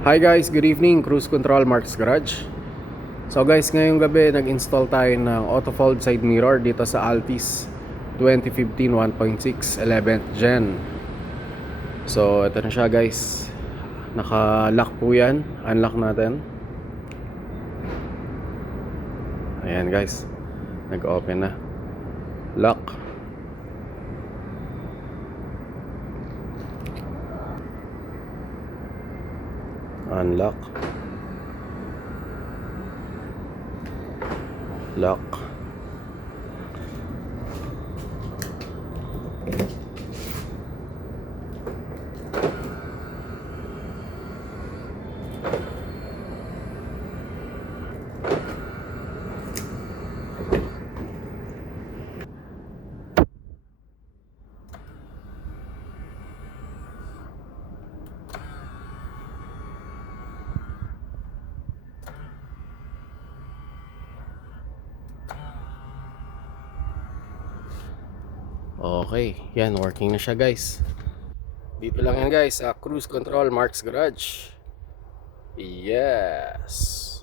Hi guys, good evening. Cruise Control Mark's Garage. So guys, ngayong gabi nag-install tayo ng auto fold side mirror dito sa Altis 2015 1.6 11th gen. So ito na siya guys. Naka-lock po yan. Unlock natin. Ayan guys. Nag-open na. Lock. Unlock. Lock. Okay, yan, working na siya guys. Dito lang yan guys sa Cruise Control Mark's Garage. Yes.